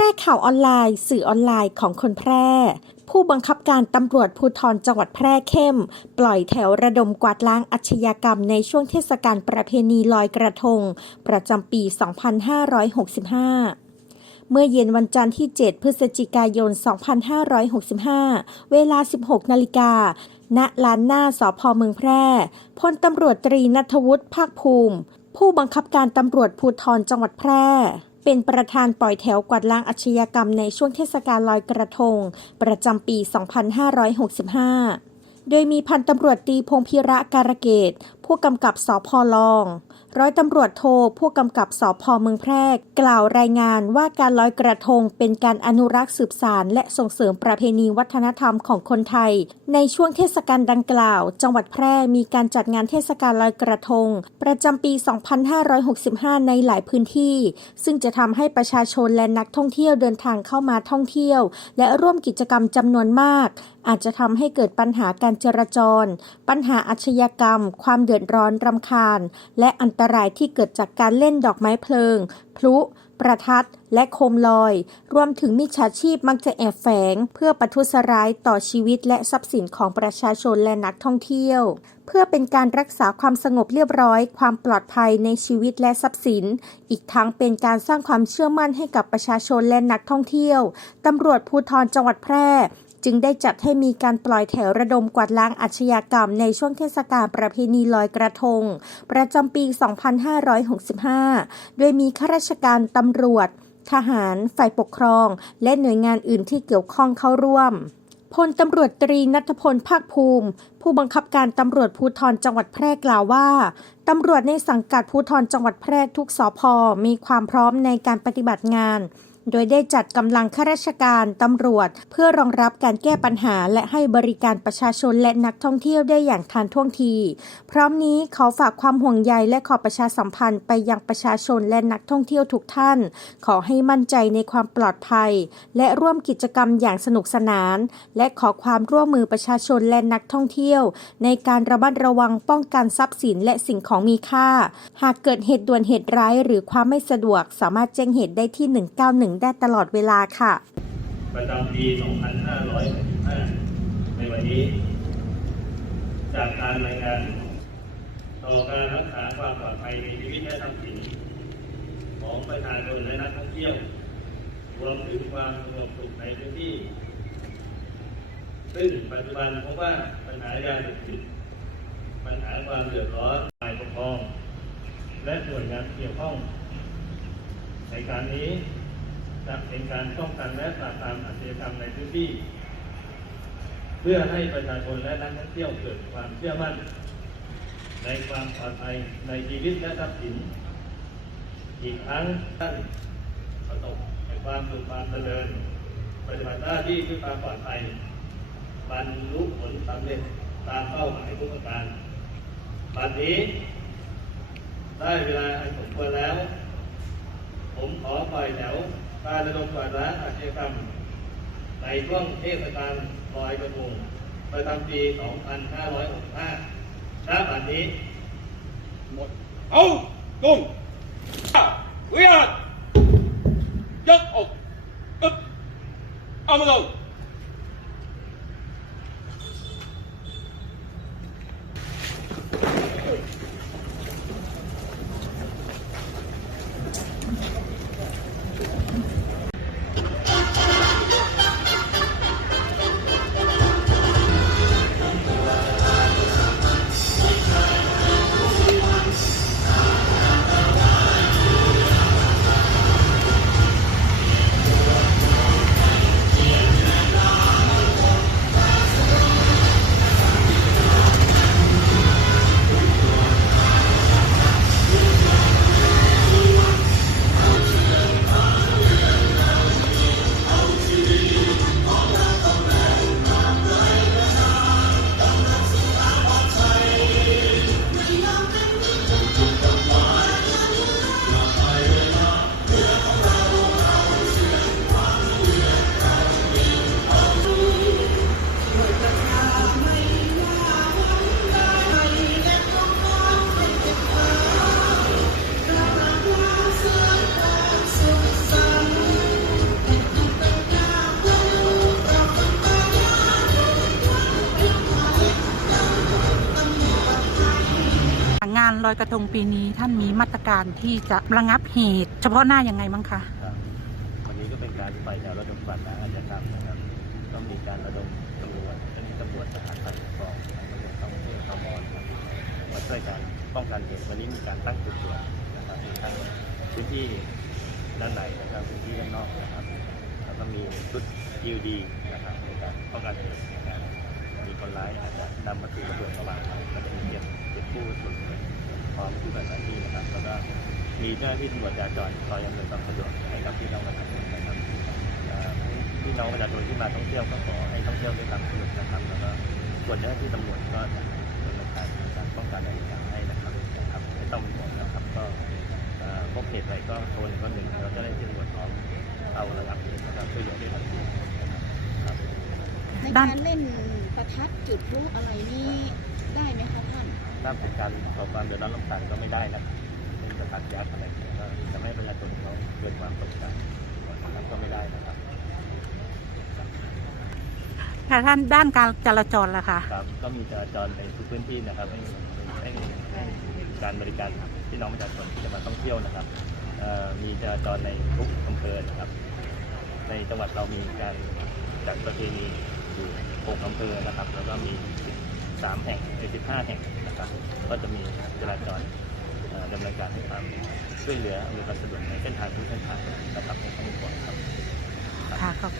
ร่ข่าวออนไลน์ สื่อออนไลน์ของคนแพร่ ผู้บังคับการตำรวจภูธรจังหวัดแพร่เข้ม ปล่อยแถวระดมกวาดล้างอาชญากรรมในช่วงเทศกาลประเพณีลอยกระทง ประจำปี 2565เมื่อเย็นวันจันทร์ที่ 7 พฤศจิกายน 2565 เวลา 16 นาฬิกา ณ ลานหน้าสพเมืองแพร่ พลตำรวจตรีนัทวุฒิภาคภูมิ ผู้บังคับการตำรวจภูธรจังหวัดแพร่ เป็นประธานปล่อยแถวกวาดล้างอาชญากรรมในช่วงเทศกาลลอยกระทง ประจำปี 2565 โดยมีพันตำรวจตีพงพิระการเกต ผู้กำกับสพลอง ร้อยตำรวจโทผู้กำกับสพเมืองแพร่ กล่าวรายงานว่าการลอยกระทงเป็นการอนุรักษ์สืบสารและส่งเสริมประเพณีวัฒนธรรมของคนไทย ในช่วงเทศกาลดังกล่าว จังหวัดแพร่มีการจัดงานเทศกาลลอยกระทง ประจำปี 2565 ในหลายพื้นที่ ซึ่งจะทำให้ประชาชนและนักท่องเที่ยวเดินทางเข้ามาท่องเที่ยว และร่วมกิจกรรมจำนวนมาก อาจจะทำให้เกิดปัญหาการจราจร ปัญหาอาชญากรรม ความเดือดร้อนรำคาญ และอันตรายที่เกิดจากการเล่นดอกไม้เพลิง พลุ ประทัด และโคมลอย รวมถึงมิจฉาชีพมักจะแอบแฝง เพื่อประทุษร้ายต่อชีวิตและทรัพย์สินของประชาชนและนักท่องเที่ยว เพื่อเป็นการรักษาความสงบเรียบร้อย ความปลอดภัยในชีวิตและทรัพย์สิน อีกทั้งเป็นการสร้างความเชื่อมั่นให้กับประชาชนและนักท่องเที่ยวตำรวจภูธรจังหวัดแพร่ จึงได้จัดให้มีการปล่อยแถวระดมกวาดล้างอาชญากรรมในช่วงเทศกาลประเพณีลอยกระทง ประจำปี 2565 โดยมีข้าราชการตำรวจ ทหาร ฝ่ายปกครอง และหน่วยงานอื่นที่เกี่ยวข้องเข้าร่วมพลตำรวจตรีนัทพลภาคภูมิ ผู้บังคับการตำรวจภูธรจังหวัดแพร่กล่าวว่าตำรวจในสังกัดภูธรจังหวัดแพร่ทุกสพมีความพร้อมในการปฏิบัติงาน โดยได้จัดกำลังข้าราชการตำรวจ เพื่อรองรับการแก้ปัญหา และให้บริการประชาชนและนักท่องเที่ยวได้อย่างทันท่วงที พร้อมนี้เขอฝากความห่วงใยและขอประชาสัมพันธ์ไปยังประชาชนและนักท่องเที่ยวทุกท่าน ขอให้มั่นใจในความปลอดภัย และร่วมกิจกรรมอย่างสนุกสนาน และขอความร่วมมือประชาชนและนักท่องเที่ยว ในการระมัดระวังป้องกันทรัพย์สินและสิ่งของมีค่า หากเกิดเหตุด่วนเหตุร้าย หรือความไม่สะดวกสามารถแจ้งเหตุได้ที่ 191ได้ตลอดเวลาค่ะ ประจำปี 2565 ในวันนี้ จากการรายงานต่อการรักษาความปลอดภัยในชีวิตและทรัพย์สินของประชาชนและนักท่องเที่ยว รวมถึงความสงบสุขในพื้นที่ ซึ่งปัจจุบันพบว่าปัญหายาเสพติดปัญหาความเดือดร้อนฝ่ายปกครอง และหน่วยงานเกี่ยวข้องในการนี้ จะเป็นการป้องกันและปราบปรามอาชญากรรมในพื้นที่ เพื่อให้ประชาชนและนักท่องเที่ยวเกิดความเชื่อมั่น ในความปลอดภัยในชีวิตและทรัพย์สิน อีกทั้งท่านประสบในความสุขความเจริญปฏิบัติหน้าที่เพื่อความปลอดภัยบรรลุผลสำเร็จตามเป้าหมายทุกประการบัดนี้ ได้เวลาอันสมควรแล้ว ผมขอปล่อยแถว การระดมกวาดล้างอาชญากรรม ในช่วงเทศกาลลอยกระทงประจำปี 2565ณบัดนี้เอาลงเวียนยกอกอึบเอามาลง อยกระทงปีนี้ท่านมีมาตรการที่จะระงับเหตุ เฉพาะหน้ายังไงบ้างคะครับวันนี้ก็เป็นการไปแนวระดมปราบปรามอาชญากรรมนะครับต้องมีการระดมตำรวจเจ้าหน้าที่ตำรวจสถานฝ่ายปกครองตำรวจท่องเที่ยวตมนะครับมาช่วยกันป้องกันเหตุวันนี้มีการตั้งจุดตรวจนะครับทั้งพื้นที่ด้านในนะครับพื้นที่ด้านนอกนะครับแล้วก็มีชุด UD นะครับในการป้องกันเหตุนะครับมีคนร้ายอาจจะนำวัตถุระเบิดมาวางไว้ก็จะมีเก็บเก็บกู้สุน พร้อมที่เป็นหน้าที่นะครับแล้วก็มีเจ้าหน้าที่ตำรวจจราจรคอยอำนวยความสะดวกให้กับพี่น้องประชาชนนะครับพี่น้องประชาชนที่มาท่องเที่ยวก็ขอให้ท่องเที่ยวด้วยความสนุกนะครับแล้วก็ส่วนเจ้าหน้าที่ตำรวจก็จะดำเนินการในการป้องกันอะไรอย่างให้นะครับนะครับไม่ต้องห่วงนะครับก็พบเหตุอะไรก็โทรหนึ่งก็หนึ่งเราจะได้ที่ตำรวจพร้อมเอาระงับนะครับช่วยเหลือได้ทันทีในการเล่นประทัดจุดพลุอะไรนี่ได้ไหมคะท่าน ถ้าเป็นการก่อความเดือดร้อนรำคาญก็ไม่ได้นะครับเป็นจะตัดยัดอะไรอย่างเงี้ยก็จะไม่ให้ประชาชนเขาเกิดความตกใจนะครับก็ไม่ได้นะครับค่ะท่านด้านการจราจรล่ะคะครับก็มีจราจรในทุกพื้นที่นะครับให้ให้ให้การบริการพี่น้องประชาชนที่จะมาท่องเที่ยวนะครับเอ่อมีจราจรในทุกอำเภอนะครับ ในจังหวัดเรามีการจัดประเพณีอยู่6อำเภอนะครับ แล้วก็มี 13 แห่งใน15 แห่งนะครับก็จะมีจราจรดำเนินการให้ความช่วยเหลืออำนวยความสะดวกในเส้นทางทุกเส้นทางนะครับในทั้งหมดครับค่ะขอบ